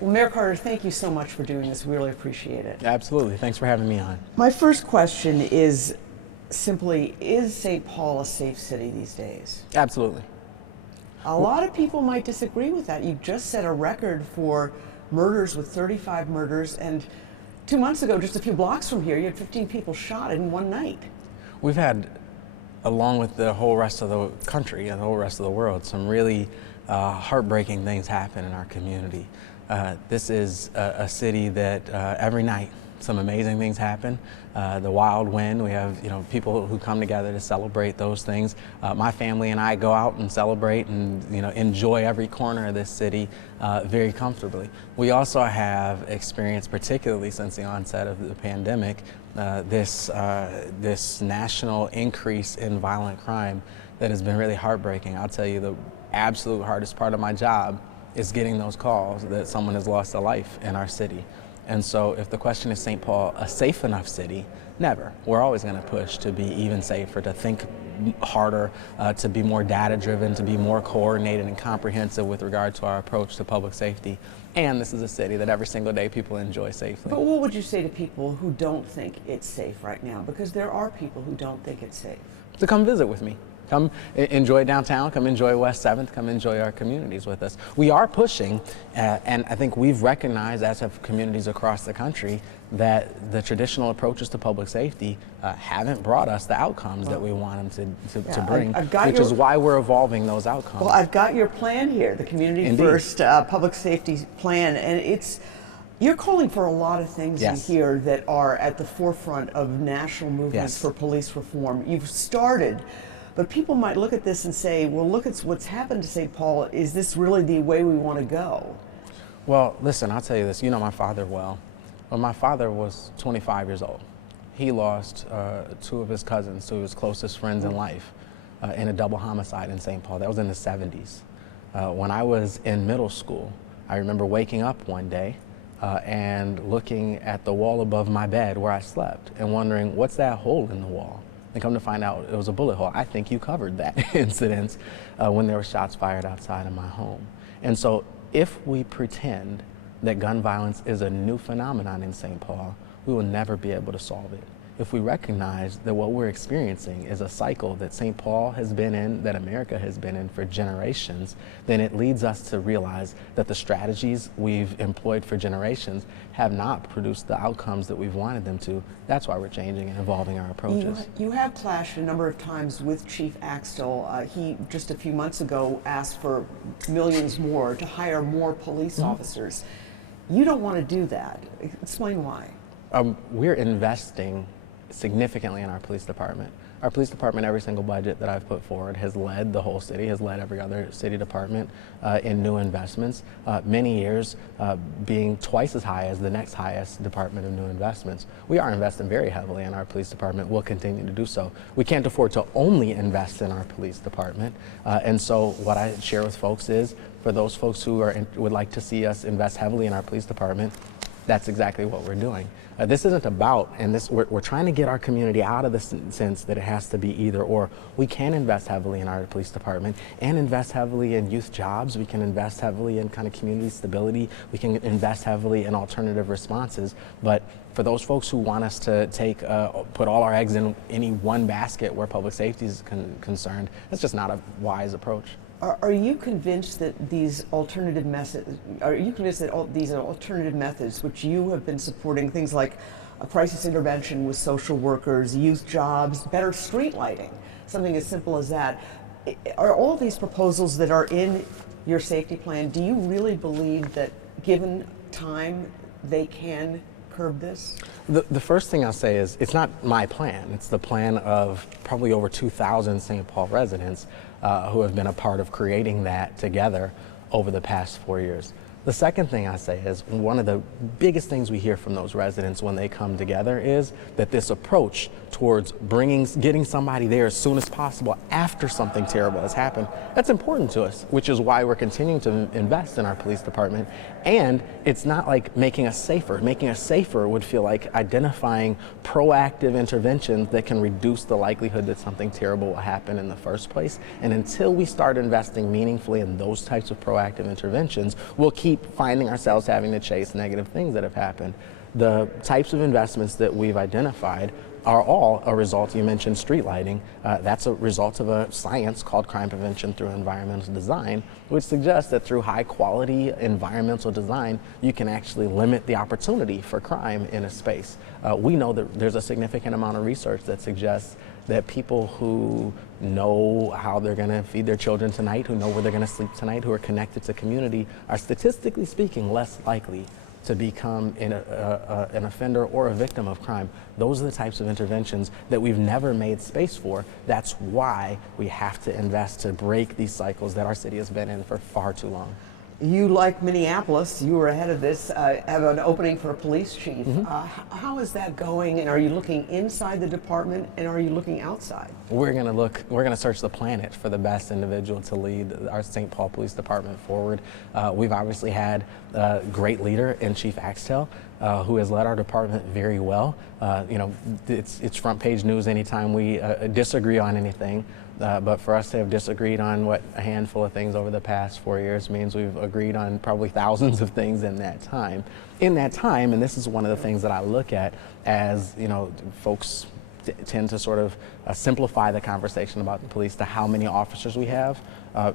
Well, Mayor Carter, thank you so much for doing this. We really appreciate it. Absolutely. Thanks for having me on. My first question is simply, is St. Paul a safe city these days? Absolutely. A lot of people might disagree with that. You just set a record for murders with 35 murders, and 2 months ago, just a few blocks from here, you had 15 people shot in one night. We've had, along with the whole rest of the country and the whole rest of the world, some really heartbreaking things happen in our community. This is a city that every night some amazing things happen. The wild wind, we have people who come together to celebrate those things. My family and I go out and celebrate and enjoy every corner of this city very comfortably. We also have experienced, particularly since the onset of the pandemic, this national increase in violent crime that has been really heartbreaking. I'll tell you, the absolute hardest part of my job is getting those calls that someone has lost a life in our city. And so if the question is St. Paul a safe enough city? Never. We're always going to push to be even safer, to think harder, to be more data driven, to be more coordinated and comprehensive with regard to our approach to public safety. And this is a city that every single day people enjoy safely. But what would you say to people who don't think it's safe right now? Because there are people who don't think it's safe. To come visit with me. Come enjoy downtown, come enjoy West 7th, come enjoy our communities with us. We are pushing, and I think we've recognized, as have communities across the country, that the traditional approaches to public safety haven't brought us the outcomes that we want them to bring, which is why we're evolving those outcomes. Well, I've got your plan here, the Community Indeed. First Public Safety Plan, and you're calling for a lot of things Yes. in here that are at the forefront of national movements Yes. for police reform. You've started, but people might look at this and say, well, look at what's happened to St. Paul. Is this really the way we want to go? Well, listen, I'll tell you this. You know my father well. When my father was 25 years old, he lost two of his cousins, two of his closest friends in life, in a double homicide in St. Paul. That was in the 70s. When I was in middle school, I remember waking up one day and looking at the wall above my bed where I slept and wondering, what's that hole in the wall? And come to find out it was a bullet hole. I think you covered that incident when there were shots fired outside of my home. And so if we pretend that gun violence is a new phenomenon in St. Paul, we will never be able to solve it. If we recognize that what we're experiencing is a cycle that St. Paul has been in, that America has been in for generations, then it leads us to realize that the strategies we've employed for generations have not produced the outcomes that we've wanted them to. That's why we're changing and evolving our approaches. You have clashed a number of times with Chief Axtell. He, just a few months ago, asked for millions more to hire more police officers. You don't want to do that. Explain why. We're investing significantly in our police department. Our police department, every single budget that I've put forward, has led the whole city, has led every other city department in new investments, many years being twice as high as the next highest department of new investments. We are investing very heavily in our police department. We'll continue to do so. We can't afford to only invest in our police department, and so what I share with folks is, for those folks who would like to see us invest heavily in our police department, that's exactly what we're doing. This isn't about, and we're trying to get our community out of the sense that it has to be either or. We can invest heavily in our police department and invest heavily in youth jobs. We can invest heavily in kind of community stability. We can invest heavily in alternative responses. But for those folks who want us to put all our eggs in any one basket where public safety is concerned, that's just not a wise approach. Are you convinced that these alternative methods, which you have been supporting, things like a crisis intervention with social workers, youth jobs, better street lighting, something as simple as that, are all these proposals that are in your safety plan, do you really believe that given time they can curb this? The first thing I'll say is it's not my plan. It's the plan of probably over 2,000 St. Paul residents who have been a part of creating that together over the past 4 years. The second thing I say is one of the biggest things we hear from those residents when they come together is that this approach towards getting somebody there as soon as possible after something terrible has happened, that's important to us, which is why we're continuing to invest in our police department. And it's not like making us safer. Making us safer would feel like identifying proactive interventions that can reduce the likelihood that something terrible will happen in the first place. And until we start investing meaningfully in those types of proactive interventions, we'll keep keep finding ourselves having to chase negative things that have happened. The types of investments that we've identified are all a result. You mentioned street lighting. That's a result of a science called crime prevention through environmental design, which suggests that through high quality environmental design, you can actually limit the opportunity for crime in a space. We know that there's a significant amount of research that suggests that people who know how they're going to feed their children tonight, who know where they're going to sleep tonight, who are connected to community, are statistically speaking less likely to become an offender or a victim of crime. Those are the types of interventions that we've never made space for. That's why we have to invest to break these cycles that our city has been in for far too long. You, like Minneapolis, you were ahead of this, have an opening for a police chief. How is that going, and are you looking inside the department, and are you looking outside? We're going to search the planet for the best individual to lead our St. Paul Police Department forward. We've obviously had a great leader in Chief Axtell, who has led our department very well. You know, it's front page news anytime we disagree on anything. But for us to have disagreed on a handful of things over the past 4 years means we've agreed on probably thousands of things in that time. In that time, and this is one of the things that I look at as, you know, folks tend to sort of simplify the conversation about the police to how many officers we have.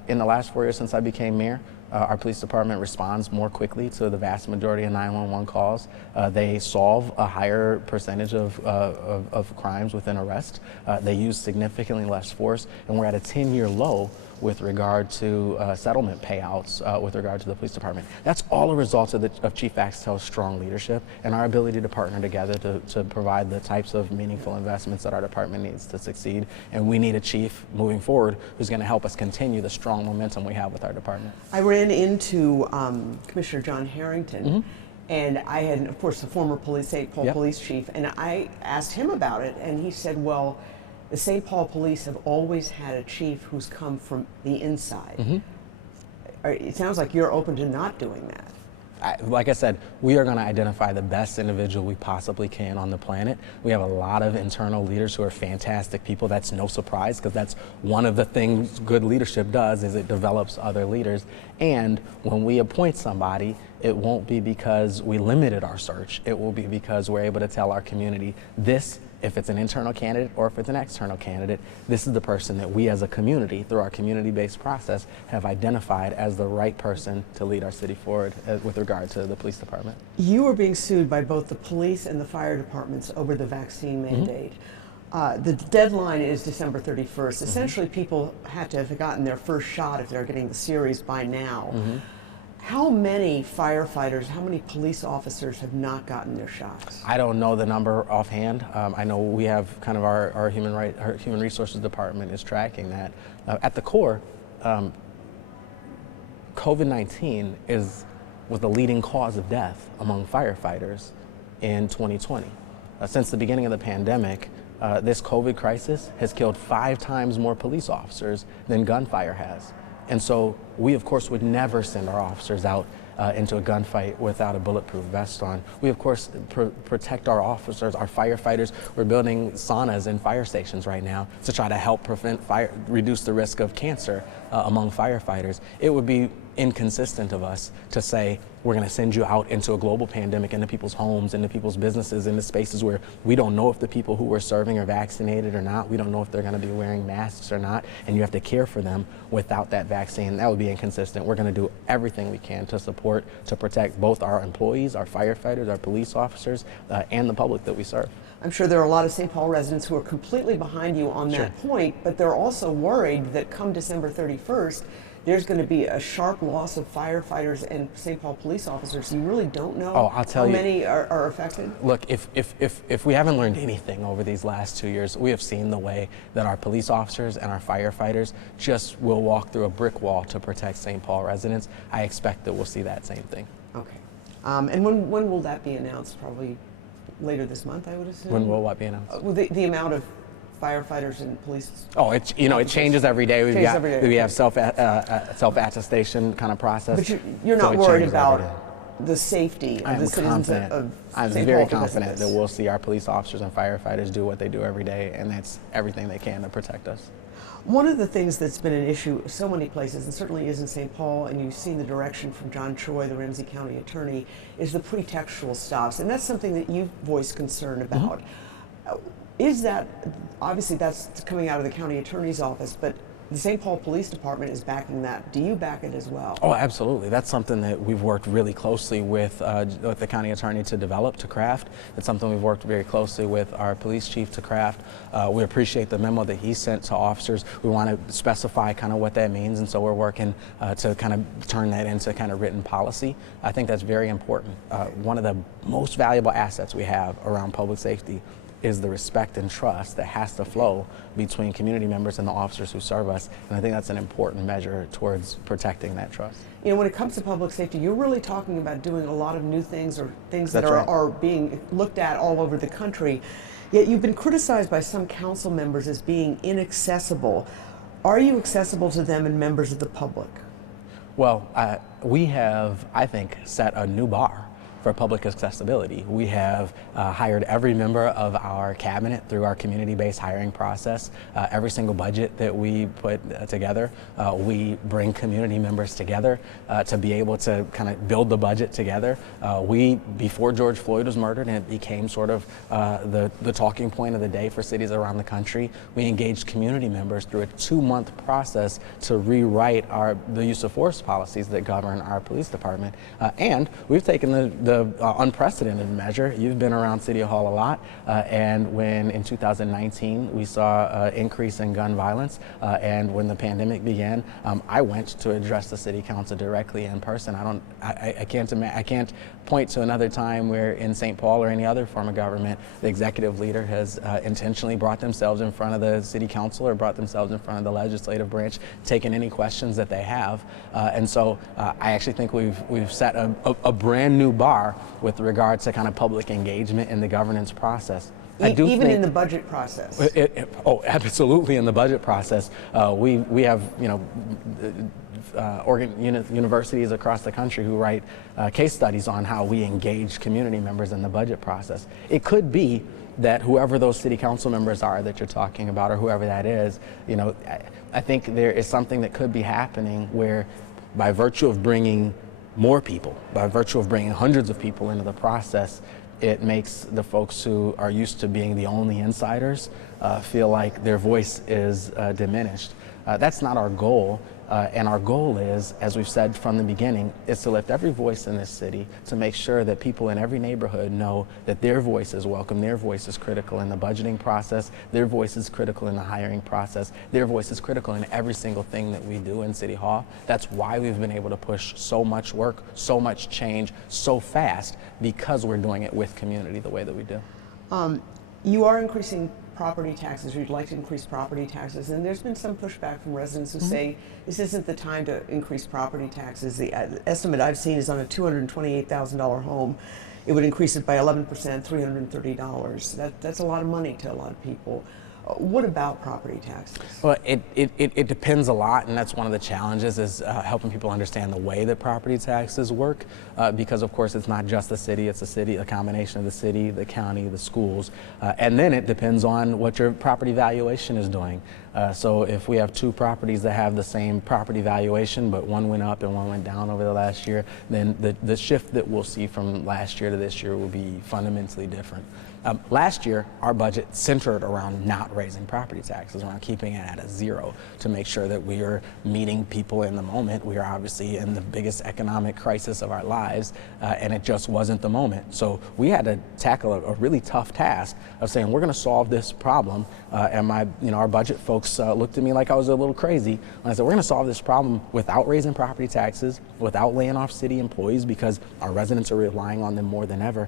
In the last 4 years since I became mayor, our police department responds more quickly to the vast majority of 911 calls. They solve a higher percentage of crimes within arrest. They use significantly less force, and we're at a 10-year low with regard to settlement payouts with regard to the police department. That's all a result of Chief Axtell's strong leadership and our ability to partner together to provide the types of meaningful investments that our department needs to succeed. And we need a chief moving forward who's going to help us continue the strong momentum we have with our department. I ran into Commissioner John Harrington, and I had, of course, the former St. Paul police chief, and I asked him about it, and he said, well, the St. Paul police have always had a chief who's come from the inside. It sounds like you're open to not doing that. Like I said, we are going to identify the best individual we possibly can on the planet. We have a lot of internal leaders who are fantastic people. That's no surprise, because that's one of the things good leadership does, is it develops other leaders. And when we appoint somebody, it won't be because we limited our search. It will be because we're able to tell our community this. If it's an internal candidate or if it's an external candidate, this is the person that we as a community, through our community-based process, have identified as the right person to lead our city forward with regard to the police department. You are being sued by both the police and the fire departments over the vaccine mandate. The deadline is December 31st. Essentially, people had to have gotten their first shot if they're getting the series by now. How many firefighters, how many police officers have not gotten their shots? I don't know the number offhand. I know we have kind of our human resources department is tracking that. At the core, COVID-19 was the leading cause of death among firefighters in 2020. Since the beginning of the pandemic, this COVID crisis has killed 5 times more police officers than gunfire has. And so we, of course, would never send our officers out into a gunfight without a bulletproof vest on. We, of course, protect our officers, our firefighters. We're building saunas in fire stations right now to try to help reduce the risk of cancer among firefighters. It would be inconsistent of us to say we're going to send you out into a global pandemic, into people's homes, into people's businesses, into spaces where we don't know if the people who we're serving are vaccinated or not. We don't know if they're going to be wearing masks or not, and you have to care for them without that vaccine. That would be inconsistent. We're going to do everything we can to support, to protect both our employees, our firefighters, our police officers, and the public that we serve. I'm sure there are a lot of St. Paul residents who are completely behind you on that point, but they're also worried that come December 31st, there's going to be a sharp loss of firefighters and St. Paul police officers. You really don't know how many are affected? Look, if we haven't learned anything over these last 2 years, we have seen the way that our police officers and our firefighters just will walk through a brick wall to protect St. Paul residents. I expect that we'll see that same thing. Okay. And when will that be announced? Probably later this month, I would assume? When will what be announced? Well, the amount of firefighters and police. It changes every day. We have self-attestation kind of process. But you're not worried about the safety of the citizens of St. Paul? I'm very confident that we'll see our police officers and firefighters do what they do every day, and that's everything they can to protect us. One of the things that's been an issue so many places, and certainly is in St. Paul, and you've seen the direction from John Choi, the Ramsey County attorney, is the pretextual stops. And that's something that you've voiced concern about. Is that, obviously that's coming out of the county attorney's office, but the St. Paul Police Department is backing that. Do you back it as well? Oh, absolutely. That's something that we've worked really closely with the county attorney to develop, to craft. It's something we've worked very closely with our police chief to craft. We appreciate the memo that he sent to officers. We want to specify kind of what that means, and so we're working to kind of turn that into kind of written policy. I think that's very important. One of the most valuable assets we have around public safety is the respect and trust that has to flow between community members and the officers who serve us. And I think that's an important measure towards protecting that trust. You know, when it comes to public safety, you're really talking about doing a lot of new things, or things that That's right. are being looked at all over the country. Yet you've been criticized by some council members as being inaccessible. Are you accessible to them and members of the public? Well, we have, I think, set a new bar for public accessibility. We have hired every member of our cabinet through our community-based hiring process. Every single budget that we put together, we bring community members together to be able to kind of build the budget together. Before George Floyd was murdered, and it became sort of the talking point of the day for cities around the country, we engaged community members through a 2-month process to rewrite the use of force policies that govern our police department. And we've taken the unprecedented measure. You've been around City Hall a lot, and when in 2019 we saw an increase in gun violence, and when the pandemic began, I went to address the City Council directly in person. I can't point to another time where in St. Paul or any other form of government the executive leader has intentionally brought themselves in front of the City Council or brought themselves in front of the legislative branch, taken any questions that they have, and so I actually think we've set a brand new bar with regard to kind of public engagement in the governance process. Even in the budget process? Absolutely, in the budget process. We have, universities across the country who write case studies on how we engage community members in the budget process. It could be that whoever those city council members are that you're talking about, or whoever that is, I think there is something that could be happening where, by virtue of bringing more people, by virtue of bringing hundreds of people into the process, it makes the folks who are used to being the only insiders feel like their voice is diminished. That's not our goal, and our goal is, as we've said from the beginning, is to lift every voice in this city, to make sure that people in every neighborhood know that their voice is welcome, their voice is critical in the budgeting process, their voice is critical in the hiring process, their voice is critical in every single thing that we do in City Hall. That's why we've been able to push so much work, so much change, so fast, because we're doing it with community the way that we do. You are increasing property taxes, or you'd like to increase property taxes, and there's been some pushback from residents who say this isn't the time to increase property taxes. The estimate I've seen is on a $228,000 home, it would increase it by 11%, $330. That's a lot of money to a lot of people. What about property taxes? Well, it depends a lot, and that's one of the challenges, is helping people understand the way that property taxes work, because of course it's not just the city, it's a combination of the city, the county, the schools, and then it depends on what your property valuation is doing. So if we have two properties that have the same property valuation, but one went up and one went down over the last year, then the shift that we'll see from last year to this year will be fundamentally different. Last year, our budget centered around not raising property taxes, around keeping it at a zero, to make sure that we are meeting people in the moment. We are obviously in the biggest economic crisis of our lives, and it just wasn't the moment. So we had to tackle a really tough task of saying, we're going to solve this problem. And our budget folks looked at me like I was a little crazy when I said, we're going to solve this problem without raising property taxes, without laying off city employees because our residents are relying on them more than ever,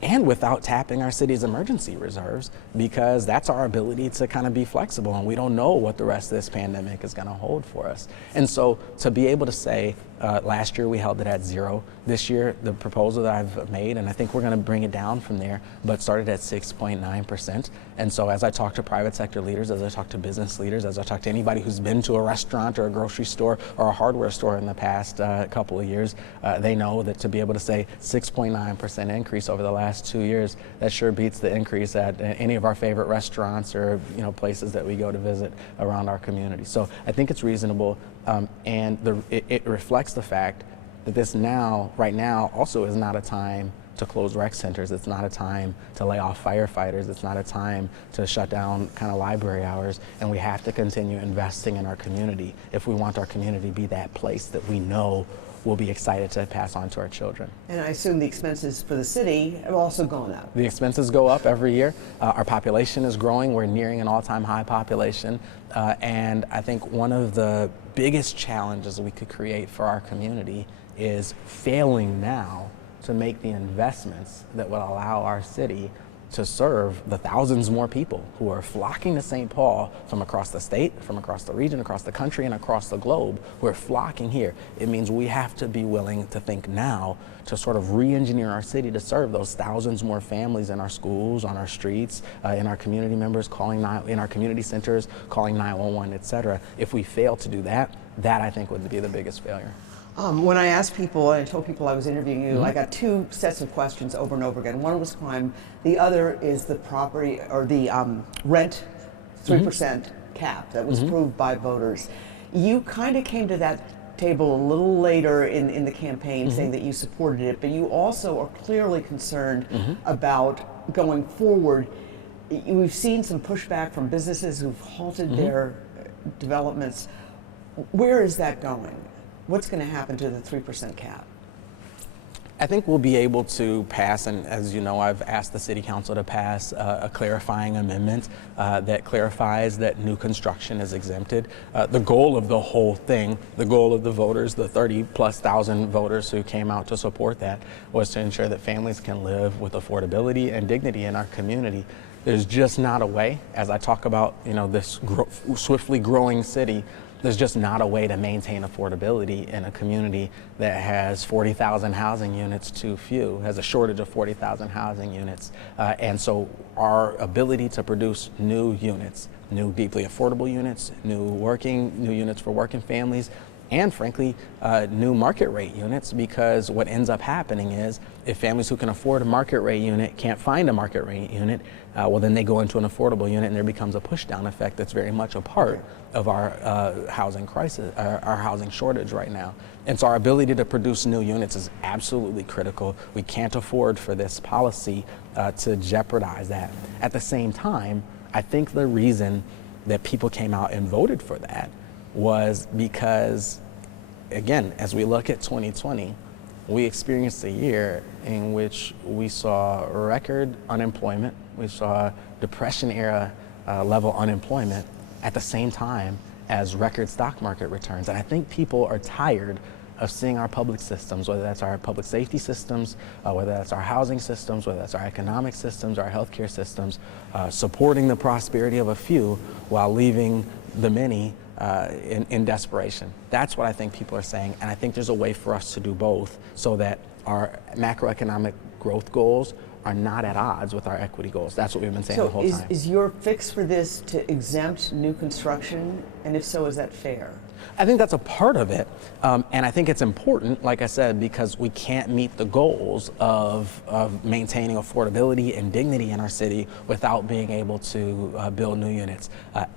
and without tapping our city's emergency reserves, because that's our ability to kind of be flexible, and we don't know what the rest of this pandemic is going to hold for us. And so to be able to say, last year we held it at zero. This year, the proposal that I've made, and I think we're going to bring it down from there, but started at 6.9%. And so as I talk to private sector leaders, as I talk to business leaders, as I talk to anybody who's been to a restaurant or a grocery store or a hardware store in the past couple of years, they know that to be able to say 6.9% increase over the last last 2 years, that sure beats the increase at any of our favorite restaurants or places that we go to visit around our community. So I think it's reasonable, and it reflects the fact that right now also is not a time to close rec centers. It's not a time to lay off firefighters. It's not a time to shut down kind of library hours. And we have to continue investing in our community if we want our community to be that place that we know we'll be excited to pass on to our children. And I assume the expenses for the city have also gone up. The expenses go up every year. Our population is growing. We're nearing an all-time high population. And I think one of the biggest challenges we could create for our community is failing now to make the investments that would allow our city to serve the thousands more people who are flocking to St. Paul from across the state, from across the region, across the country, and across the globe, who are flocking here. It means we have to be willing to think now to sort of re-engineer our city to serve those thousands more families in our schools, on our streets, in our community members, in our community centers, calling 911, et cetera. If we fail to do that, that I think would be the biggest failure. When I asked people, and I told people I was interviewing you, I got two sets of questions over and over again. One was crime. The other is the property or the rent 3% cap that was approved by voters. You kind of came to that table a little later in the campaign saying that you supported it, but you also are clearly concerned about going forward. We've seen some pushback from businesses who've halted their developments. Where is that going? What's going to happen to the 3% cap? I think we'll be able to pass, and as you know, I've asked the City Council to pass a clarifying amendment that clarifies that new construction is exempted. The goal of the whole thing, the goal of the voters, the 30,000+ voters who came out to support that, was to ensure that families can live with affordability and dignity in our community. There's just not a way, as I talk about this swiftly growing city, there's just not a way to maintain affordability in a community that has 40,000 housing units too few, has a shortage of 40,000 housing units. And so our ability to produce new units, new deeply affordable units, new units for working families, and frankly, new market rate units, because what ends up happening is if families who can afford a market rate unit can't find a market rate unit, well, then they go into an affordable unit and there becomes a push down effect that's very much a part of our housing crisis, our housing shortage right now. And so our ability to produce new units is absolutely critical. We can't afford for this policy to jeopardize that. At the same time, I think the reason that people came out and voted for that was because, again, as we look at 2020, we experienced a year in which we saw record unemployment, we saw depression-era level unemployment at the same time as record stock market returns. And I think people are tired of seeing our public systems, whether that's our public safety systems, whether that's our housing systems, whether that's our economic systems, our healthcare systems, supporting the prosperity of a few while leaving the many in desperation. That's what I think people are saying, and I think there's a way for us to do both so that our macroeconomic growth goals are not at odds with our equity goals. That's what we've been saying the whole time. Is your fix for this to exempt new construction, and if so, is that fair? I think that's a part of it, and I think it's important, like I said, because we can't meet the goals of maintaining affordability and dignity in our city without being able to build new units.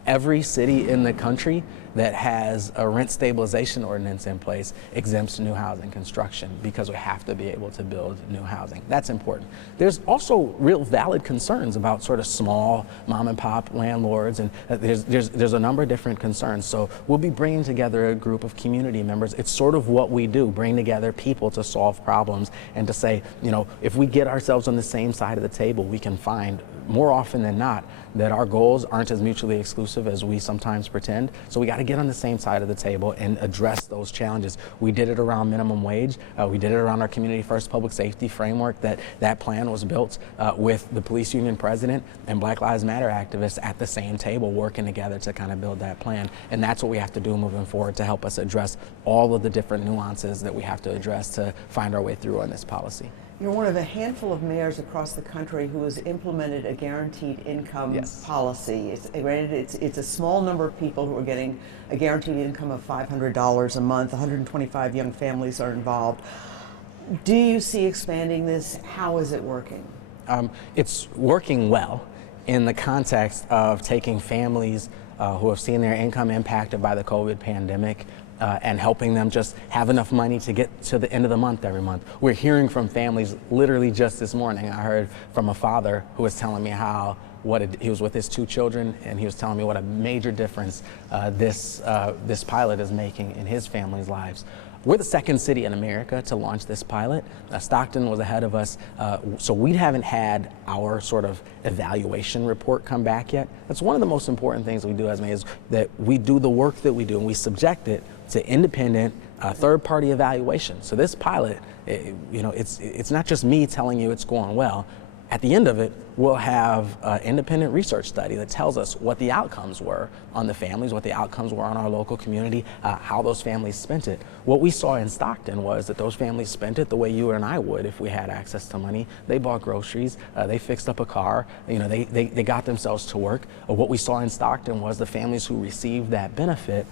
Every city in the country that has a rent stabilization ordinance in place exempts new housing construction because we have to be able to build new housing. That's important. There's also real valid concerns about sort of small mom and pop landlords, and there's a number of different concerns. So we'll be bringing together a group of community members. It's sort of what we do, bring together people to solve problems and to say, if we get ourselves on the same side of the table, we can find more often than not that our goals aren't as mutually exclusive as we sometimes pretend. So we got to get on the same side of the table and address those challenges. We did it around minimum wage. We did it around our community first public safety framework. That plan was built with the police union president and Black Lives Matter activists at the same table working together to kind of build that plan. And that's what we have to do moving forward to help us address all of the different nuances that we have to address to find our way through on this policy. You're one of a handful of mayors across the country who has implemented a guaranteed income policy. It's a small number of people who are getting a guaranteed income of $500 a month. 125 young families are involved. Do you see expanding this? How is it working? It's working well in the context of taking families who have seen their income impacted by the COVID pandemic and helping them just have enough money to get to the end of the month every month. We're hearing from families literally just this morning. I heard from a father who was telling me how he was with his 2 children, and he was telling me what a major difference this pilot is making in his family's lives. We're the 2nd city in America to launch this pilot. Stockton was ahead of us, so we haven't had our sort of evaluation report come back yet. That's one of the most important things we do, Esme, is that we do the work that we do and we subject it to independent third-party evaluation. So this pilot, it's not just me telling you it's going well. At the end of it, we'll have an independent research study that tells us what the outcomes were on the families, what the outcomes were on our local community, how those families spent it. What we saw in Stockton was that those families spent it the way you and I would if we had access to money. They bought groceries, they fixed up a car, they got themselves to work. What we saw in Stockton was the families who received that benefit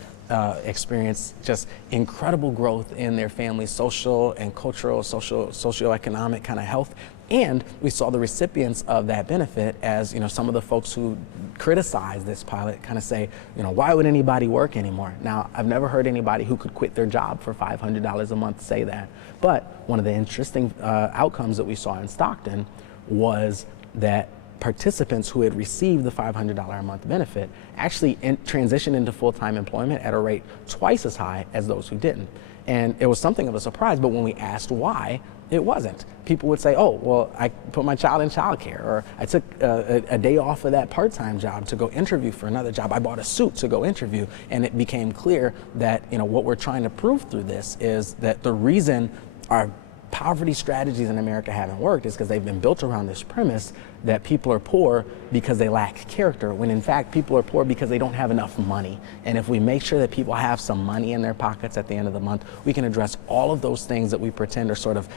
experienced just incredible growth in their family's social and cultural, socioeconomic kind of health. And we saw the recipients of that benefit as, some of the folks who criticize this pilot kind of say, why would anybody work anymore? Now, I've never heard anybody who could quit their job for $500 a month say that. But one of the interesting outcomes that we saw in Stockton was that participants who had received the $500 a month benefit actually transitioned into full-time employment at a rate twice as high as those who didn't. And it was something of a surprise, but when we asked why, it wasn't. People would say, oh, well, I put my child in childcare, or I took a day off of that part-time job to go interview for another job. I bought a suit to go interview. And it became clear that, what we're trying to prove through this is that the reason our poverty strategies in America haven't worked is because they've been built around this premise that people are poor because they lack character, when in fact people are poor because they don't have enough money. And if we make sure that people have some money in their pockets at the end of the month, we can address all of those things that we pretend are sort of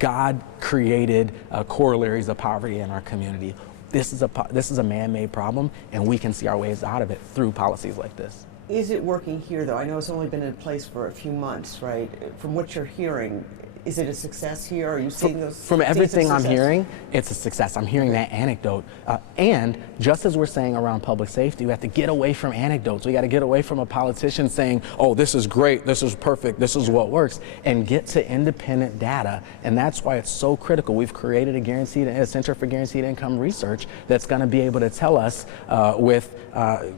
God-created corollaries of poverty in our community. This is a man-made problem, and we can see our ways out of it through policies like this. Is it working here, though? I know it's only been in place for a few months, right? From what you're hearing, is it a success here? Are you seeing those? From everything I'm hearing, it's a success. I'm hearing that anecdote. And just as we're saying around public safety, we have to get away from anecdotes. We got to get away from a politician saying, oh, this is great, this is perfect, this is what works, and get to independent data. And that's why it's so critical. We've created a Center for Guaranteed Income Research that's going to be able to tell us with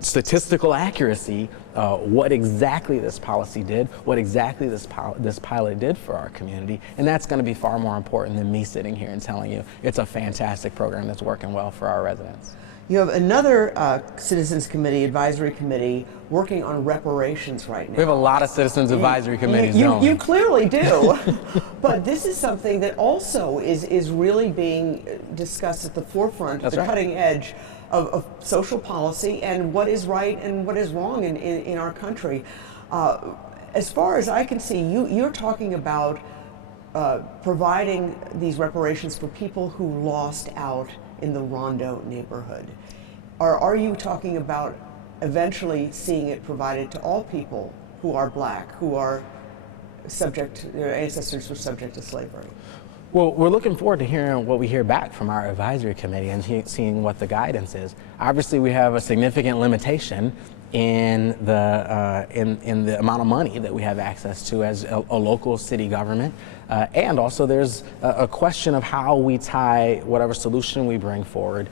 statistical accuracy what exactly this policy did, what exactly this pilot did for our community. And that's going to be far more important than me sitting here and telling you it's a fantastic program that's working well for our residents. You have another Citizens Committee, Advisory Committee, working on reparations right now. We have a lot of Citizens Advisory Committees. You clearly do. But this is something that also is really being discussed at the forefront, at the cutting edge of social policy and what is right and what is wrong in our country. As far as I can see, you're talking about providing these reparations for people who lost out in the Rondo neighborhood. Or are you talking about eventually seeing it provided to all people who are black, who are their ancestors were subject to slavery? Well, we're looking forward to hearing what we hear back from our advisory committee and seeing what the guidance is. Obviously, we have a significant limitation in the amount of money that we have access to as a local city government, and also there's a question of how we tie whatever solution we bring forward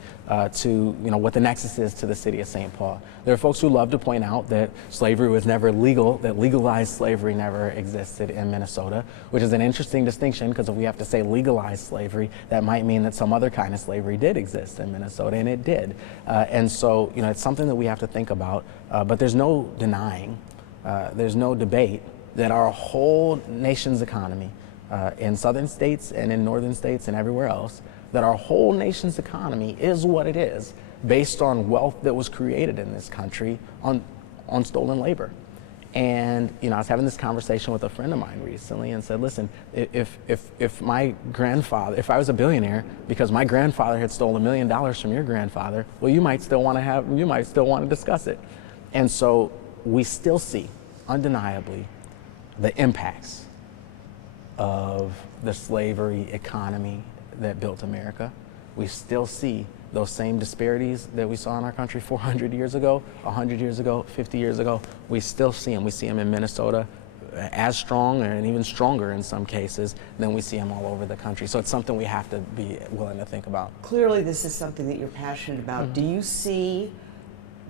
to what the nexus is to the city of St. Paul. There are folks who love to point out that slavery was never legal, that legalized slavery never existed in Minnesota, which is an interesting distinction, because if we have to say legalized slavery, that might mean that some other kind of slavery did exist in Minnesota, and it did. And so it's something that we have to think about. But there's no denying, there's no debate that our whole nation's economy, in southern states and in northern states and everywhere else, that our whole nation's economy is what it is based on wealth that was created in this country on stolen labor. And I was having this conversation with a friend of mine recently and said, listen, if my grandfather, if I was a billionaire because my grandfather had stolen $1 million from your grandfather, well, you might still want to discuss it. And so we still see, undeniably, the impacts of the slavery economy that built America. we still see those same disparities that we saw in our country 400 years ago, 100 years ago, 50 years ago. We still see them. We see them in Minnesota as strong and even stronger in some cases than we see them all over the country. So it's something we have to be willing to think about. Clearly this is something that you're passionate about. Do you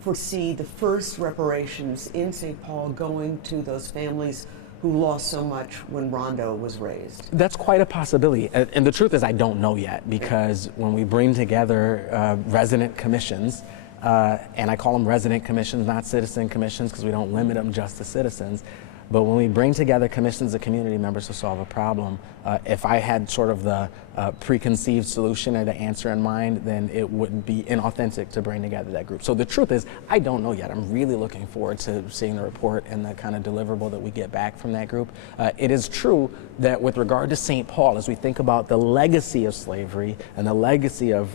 foresee the first reparations in St. Paul going to those families who lost so much when Rondo was raised? That's quite a possibility. And the truth is I don't know yet, because when we bring together resident commissions, and I call them resident commissions, not citizen commissions, because we don't limit them just to citizens. But when we bring together commissions of community members to solve a problem, if I had sort of the preconceived solution or the answer in mind, then it would be inauthentic to bring together that group. So the truth is, I don't know yet. I'm really looking forward to seeing the report and the kind of deliverable that we get back from that group. It is true that with regard to St. Paul, as we think about the legacy of slavery and the legacy of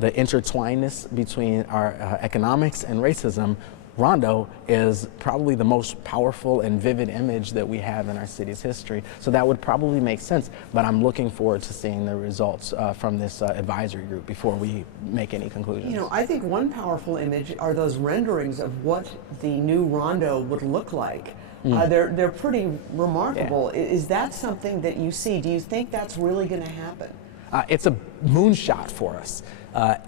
the intertwinedness between our economics and racism, Rondo is probably the most powerful and vivid image that we have in our city's history. So that would probably make sense, but I'm looking forward to seeing the results from this advisory group before we make any conclusions. You know, I think one powerful image are those renderings of what the new Rondo would look like. They're pretty remarkable. Yeah. Is that something that you see? Do you think that's really going to happen? It's a moonshot for us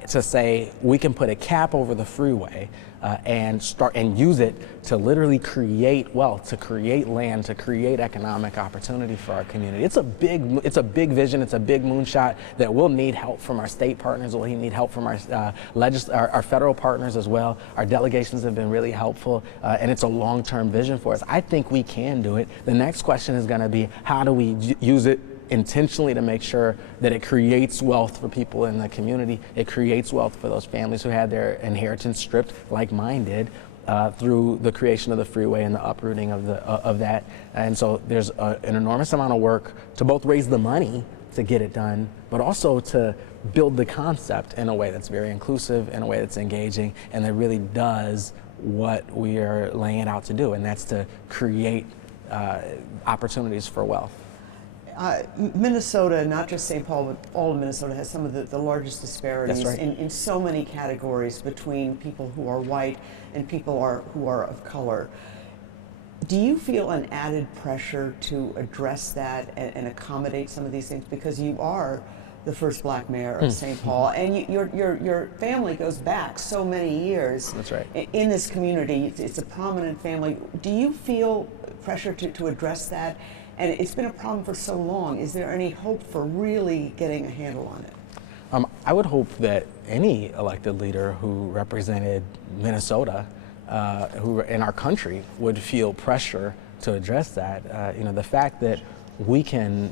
to say we can put a cap over the freeway and use it to literally create wealth, to create land, to create economic opportunity for our community. It's a big vision. It's a big moonshot that will need help from our state partners. We'll need help from our federal partners as well. Our delegations have been really helpful, and it's a long-term vision for us. I think we can do it. The next question is going to be, how do we use it intentionally to make sure that it creates wealth for people in the community. It creates wealth for those families who had their inheritance stripped, like mine did, through the creation of the freeway and the uprooting of that. And so there's an enormous amount of work to both raise the money to get it done, but also to build the concept in a way that's very inclusive, in a way that's engaging, and that really does what we are laying it out to do, and that's to create opportunities for wealth. Minnesota, not just St. Paul, but all of Minnesota, has some of the largest disparities in so many categories between people who are white and people who are of color. Do you feel an added pressure to address that and accommodate some of these things? Because you are the first black mayor of St. Paul, and your family goes back so many years. That's right. In this community. It's a prominent family. Do you feel pressure to address that? And it's been a problem for so long. Is there any hope for really getting a handle on it? I would hope that any elected leader who represented Minnesota, who in our country, would feel pressure to address that. You know, the fact that we can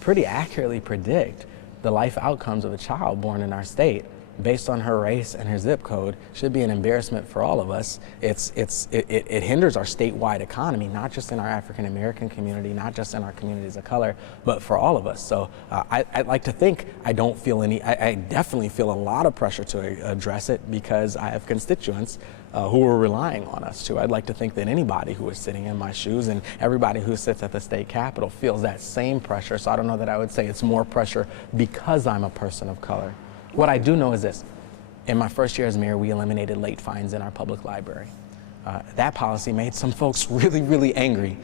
pretty accurately predict the life outcomes of a child born in our state based on her race and her zip code should be an embarrassment for all of us. It hinders our statewide economy, not just in our African American community, not just in our communities of color, but for all of us. So I'd like to think I don't feel any, I definitely feel a lot of pressure to address it because I have constituents who are relying on us to. I'd like to think that anybody who is sitting in my shoes and everybody who sits at the state capitol feels that same pressure. So I don't know that I would say it's more pressure because I'm a person of color. What I do know is this. In my first year as mayor, we eliminated late fines in our public library. That policy made some folks really, really angry,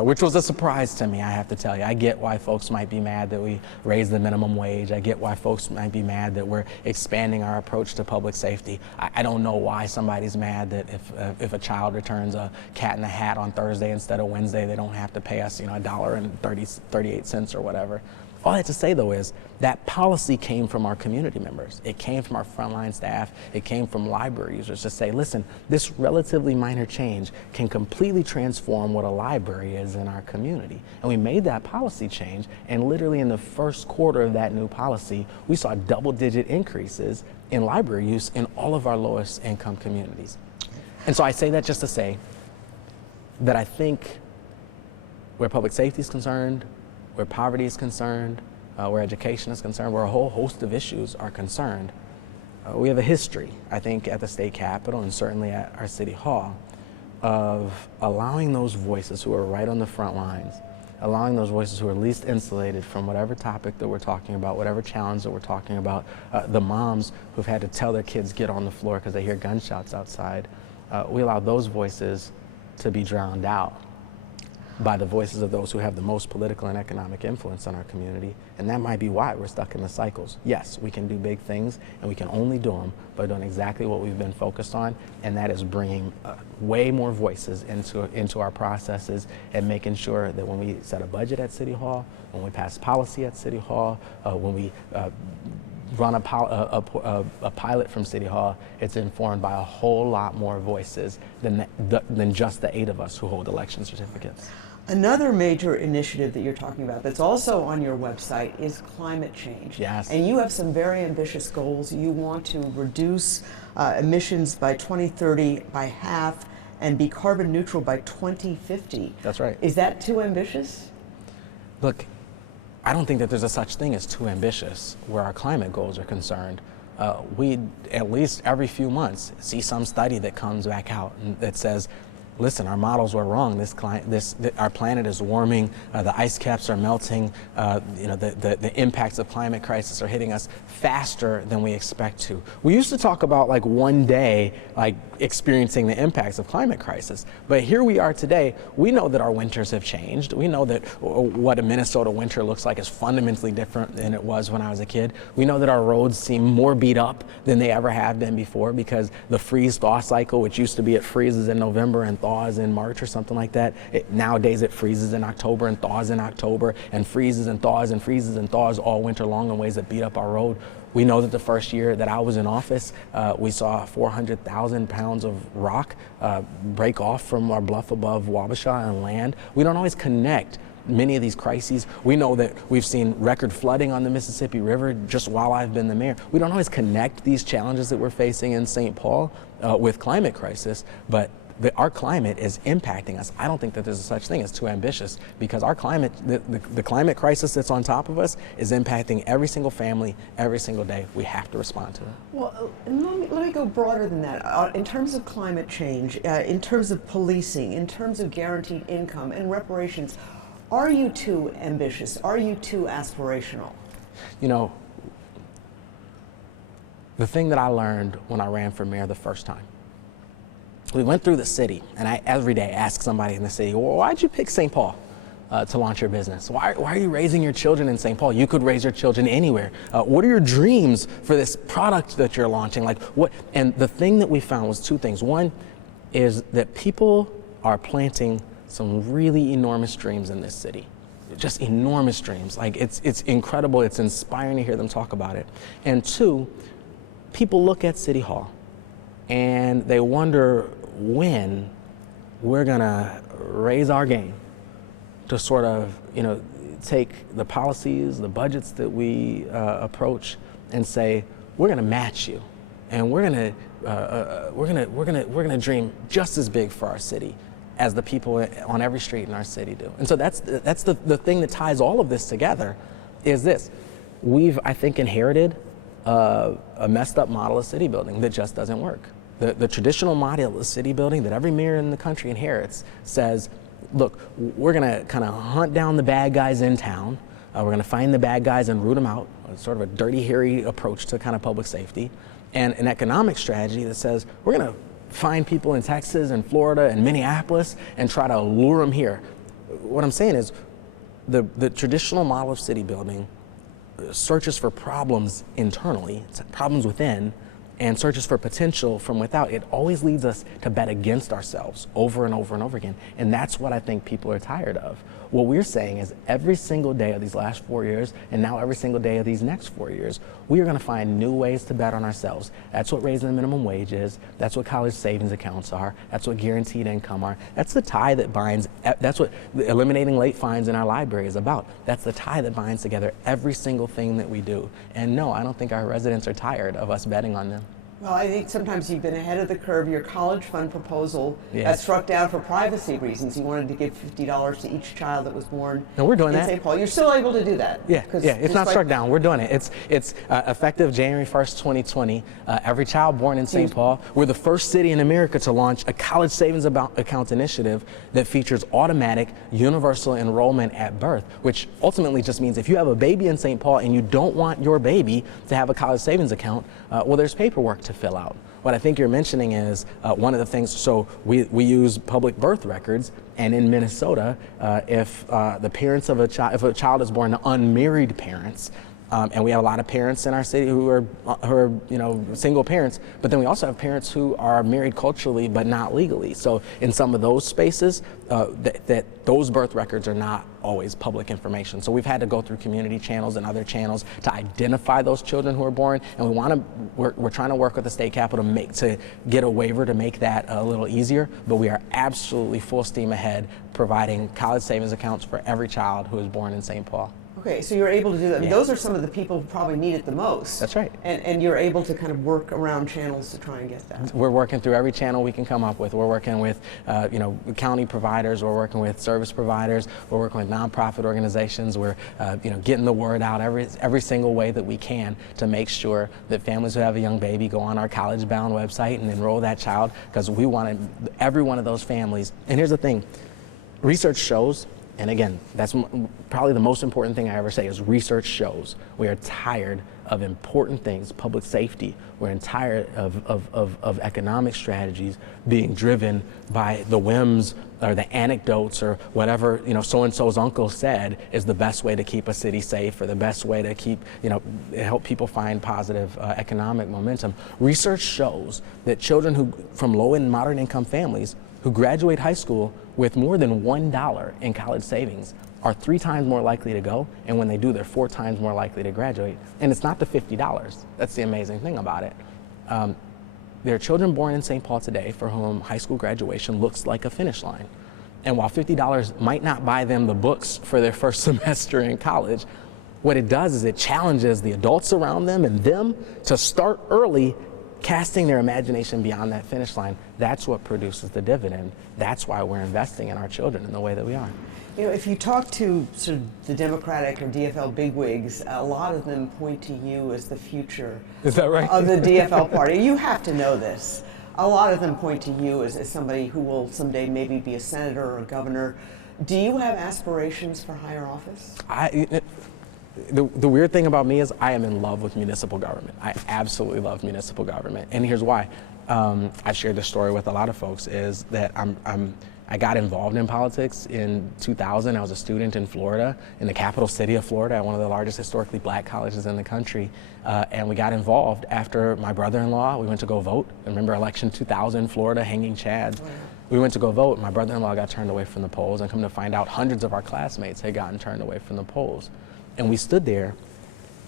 which was a surprise to me, I have to tell you. I get why folks might be mad that we raised the minimum wage. I get why folks might be mad that we're expanding our approach to public safety. I don't know why somebody's mad that if a child returns a cat in the hat on Thursday instead of Wednesday, they don't have to pay us, $1.38 or whatever. All I have to say, though, is that policy came from our community members. It came from our frontline staff. It came from library users to say, listen, this relatively minor change can completely transform what a library is in our community. And we made that policy change, and literally in the first quarter of that new policy, we saw double-digit increases in library use in all of our lowest income communities. And so I say that just to say that I think where public safety is concerned, where poverty is concerned, where education is concerned, where a whole host of issues are concerned, we have a history, I think, at the state capitol and certainly at our city hall of allowing those voices who are right on the front lines allowing those voices who are least insulated from whatever topic that we're talking about, whatever challenge that we're talking about, the moms who've had to tell their kids get on the floor because they hear gunshots outside, we allow those voices to be drowned out by the voices of those who have the most political and economic influence on our community. And that might be why we're stuck in the cycles. Yes, we can do big things, and we can only do them by doing exactly what we've been focused on, and that is bringing way more voices into our processes and making sure that when we set a budget at City Hall, when we pass policy at City Hall, when we run a pilot from City Hall, it's informed by a whole lot more voices than just the 8 of us who hold election certificates. Another major initiative that you're talking about that's also on your website is climate change. Yes. And you have some very ambitious goals. You want to reduce emissions by 2030 by half and be carbon neutral by 2050. That's right. Is that too ambitious? Look, I don't think that there's a such thing as too ambitious where our climate goals are concerned. We, at least every few months, see some study that comes back out that says, listen, our models were wrong. Our planet is warming. The ice caps are melting. The impacts of climate crisis are hitting us faster than we expect to. We used to talk about like one day, like experiencing the impacts of climate crisis. But here we are today. We know that our winters have changed. We know that what a Minnesota winter looks like is fundamentally different than it was when I was a kid. We know that our roads seem more beat up than they ever have been before because the freeze-thaw cycle, which used to be it freezes in November and thaws in March or something like that. Nowadays it freezes in October and thaws in October and freezes and thaws and freezes and thaws all winter long in ways that beat up our road. We know that the first year that I was in office, we saw 400,000 pounds of rock break off from our bluff above Wabasha and land. We don't always connect many of these crises. We know that we've seen record flooding on the Mississippi River just while I've been the mayor. We don't always connect these challenges that we're facing in St. Paul with climate crisis, but our climate is impacting us. I don't think that there's a such thing as too ambitious because our climate, the climate crisis that's on top of us is impacting every single family, every single day. We have to respond to it. Well, let me go broader than that. In terms of climate change, in terms of policing, in terms of guaranteed income and reparations, are you too ambitious? Are you too aspirational? You know, the thing that I learned when I ran for mayor the first time, we went through the city, and I every day ask somebody in the city, well, why'd you pick St. Paul to launch your business? Why are you raising your children in St. Paul? You could raise your children anywhere. What are your dreams for this product that you're launching? Like what? And the thing that we found was 2 things. One is that people are planting some really enormous dreams in this city. Just enormous dreams. Like it's incredible. It's inspiring to hear them talk about it. And 2, people look at City Hall and they wonder when we're gonna raise our game to sort of, take the policies, the budgets that we approach, and say we're gonna match you, and we're gonna dream just as big for our city as the people on every street in our city do. And so that's the thing that ties all of this together. Is this: we've, I think, inherited a messed up model of city building that just doesn't work. The traditional model of city building that every mayor in the country inherits says, look, we're gonna kind of hunt down the bad guys in town. We're gonna find the bad guys and root them out. Sort of a dirty, hairy approach to kind of public safety. And an economic strategy that says, we're gonna find people in Texas and Florida and Minneapolis and try to lure them here. What I'm saying is the traditional model of city building searches for problems internally, problems within, and searches for potential from without. It always leads us to bet against ourselves over and over and over again. And that's what I think people are tired of. What we're saying is every single day of these last 4 years, and now every single day of these next 4 years, we are gonna find new ways to bet on ourselves. That's what raising the minimum wage is. That's what college savings accounts are. That's what guaranteed income are. That's the tie that binds, that's what eliminating late fines in our library is about. That's the tie that binds together every single thing that we do. And no, I don't think our residents are tired of us betting on them. Well, I think sometimes you've been ahead of the curve. Your college fund proposal Yeah. got struck down for privacy reasons. You wanted to give $50 to each child that was born And we're doing in that. St. Paul. You're still able to do that. Yeah, it's not struck down. We're doing it. It's effective January 1st, 2020. Every child born in St. Paul. We're the first city in America to launch a college savings account initiative that features automatic universal enrollment at birth, which ultimately just means if you have a baby in St. Paul and you don't want your baby to have a college savings account, well, there's paperwork to fill out. What I think you're mentioning is one of the things, so we use public birth records, and in Minnesota, if the parents of a child, if a child is born to unmarried parents, and we have a lot of parents in our city who are single parents, but then we also have parents who are married culturally but not legally. So in some of those spaces, those birth records are not always public information. So we've had to go through community channels and other channels to identify those children who are born, and we're trying to work with the state capitol to get a waiver to make that a little easier. But we are absolutely full steam ahead providing college savings accounts for every child who is born in St. Paul. Okay, so you're able to do that. I mean, Yeah. those are some of the people who probably need it the most. That's right. And you're able to kind of work around channels to try and get that. We're working through every channel we can come up with. We're working with, county providers. We're working with service providers. We're working with nonprofit organizations. We're, getting the word out every single way that we can to make sure that families who have a young baby go on our College Bound website and enroll that child, because we want every one of those families. And here's the thing, research shows. And again, that's probably the most important thing I ever say is research shows. We are tired of important things, public safety. We're tired of economic strategies being driven by the whims or the anecdotes or whatever, so-and-so's uncle said is the best way to keep a city safe or the best way to keep, help people find positive economic momentum. Research shows that children from low and moderate income families who graduate high school with more than $1 in college savings are 3 times more likely to go, and when they do, they're 4 times more likely to graduate. And it's not the $50. That's the amazing thing about it. There are children born in St. Paul today for whom high school graduation looks like a finish line. And while $50 might not buy them the books for their first semester in college, what it does is it challenges the adults around them and them to start early, casting their imagination beyond that finish line. That's what produces the dividend. That's why we're investing in our children in the way that we are. If you talk to sort of the Democratic or DFL bigwigs, a lot of them point to you as the future Is that right? of the DFL party. You have to know this. A lot of them point to you as somebody who will someday maybe be a senator or a governor. Do you have aspirations for higher office? The weird thing about me is I am in love with municipal government. I absolutely love municipal government, and here's why. I've shared this story with a lot of folks, is that I got involved in politics in 2000. I was a student in Florida, in the capital city of Florida, at one of the largest historically black colleges in the country. And we got involved after my brother-in-law, we went to go vote. Remember election 2000, Florida, hanging chads. We went to go vote. My brother-in-law got turned away from the polls, and come to find out hundreds of our classmates had gotten turned away from the polls. And we stood there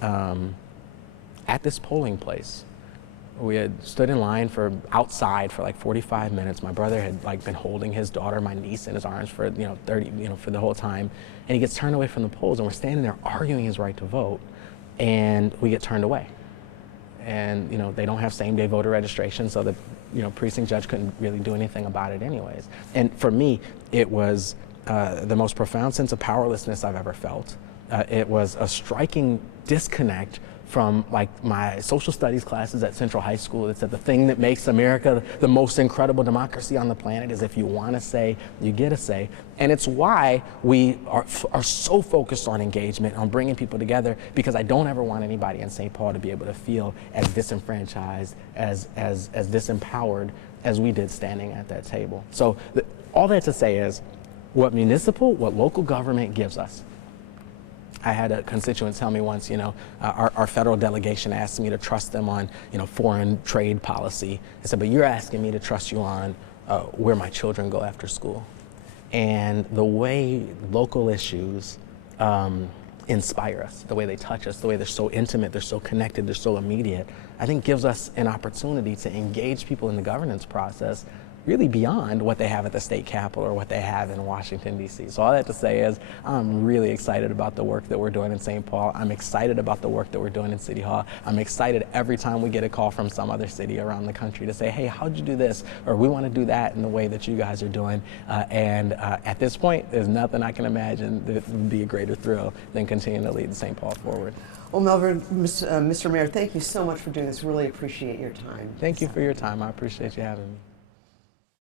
at this polling place. We had stood in line outside for like 45 minutes. My brother had been holding his daughter, my niece, in his arms for 30, for the whole time. And he gets turned away from the polls, and we're standing there arguing his right to vote, and we get turned away. And they don't have same-day voter registration, so the precinct judge couldn't really do anything about it anyways. And for me, it was the most profound sense of powerlessness I've ever felt. It was a striking disconnect from my social studies classes at Central High School. It said the thing that makes America the most incredible democracy on the planet is if you want to say, you get a say. And it's why we are so focused on engagement, on bringing people together, because I don't ever want anybody in St. Paul to be able to feel as disenfranchised, as disempowered as we did standing at that table. So all that to say is, what local government gives us. I had a constituent tell me once, our federal delegation asked me to trust them on, foreign trade policy. I said, but you're asking me to trust you on where my children go after school. And the way local issues inspire us, the way they touch us, the way they're so intimate, they're so connected, they're so immediate, I think gives us an opportunity to engage people in the governance process really beyond what they have at the state capitol or what they have in Washington, D.C. So all that to say is I'm really excited about the work that we're doing in St. Paul. I'm excited about the work that we're doing in City Hall. I'm excited every time we get a call from some other city around the country to say, hey, how'd you do this? Or we want to do that in the way that you guys are doing. And at this point, there's nothing I can imagine that would be a greater thrill than continuing to lead the St. Paul forward. Well, Melvin, Mr. Mayor, thank you so much for doing this. Really appreciate your time. Thank you for your time. I appreciate you having me.